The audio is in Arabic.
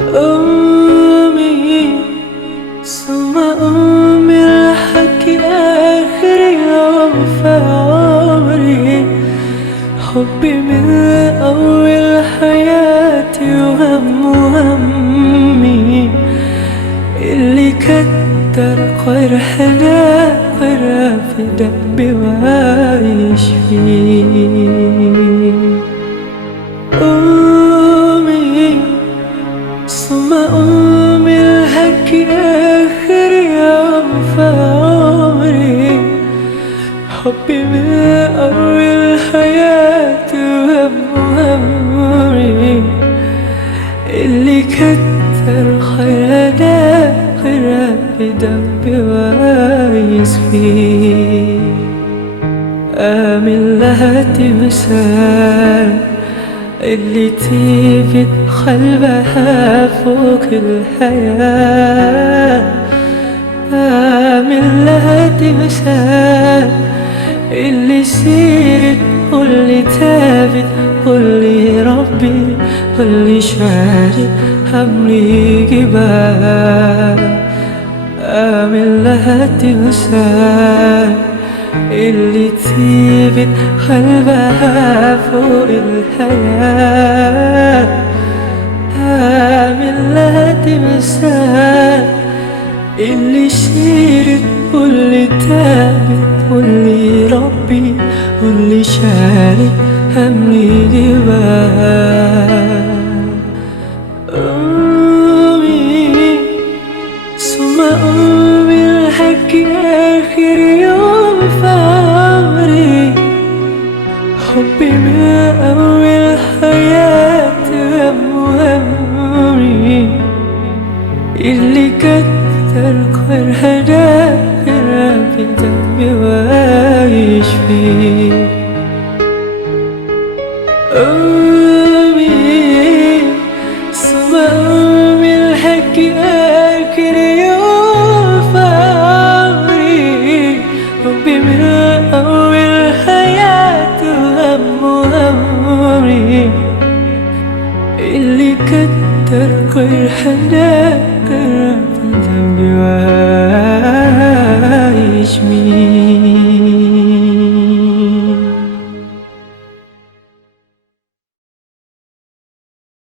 أمي ثم أمي الحكي آخر يوم في عمري، حبي من أول حياتي وهمي اللي كتر قرحنا قرا في دمي وعايش فيه. أمي ثم أمي الحكي آخر يوم في عمري، حبي من أول حياتي وهمي اللي كتر خيرنا خيرا بدمي وعايز فيه. آمن لها تمثال اللي تبت قلبها فوق الحياة، آمن لها تمثال اللي سيرت واللي تابت واللي ربي واللي شارت حملي جبال. آمن لها تمثال اللي تبت قلبها فوق الحياة، آمن لها تمثال اللي سيرت واللي تابت واللي ربي واللي شارت همي جبال. أمي ثم أمي الحكي آخر يوم في عمري، حبي من أول حياتي وهمي اللي كتر قرحنا قرا في دمي وعايش فيه. أمي ثم أمي الحكي آخر يوم في عمري، حبي من أول حياتي وهمي اللي كتر قرحنا قرا في دمي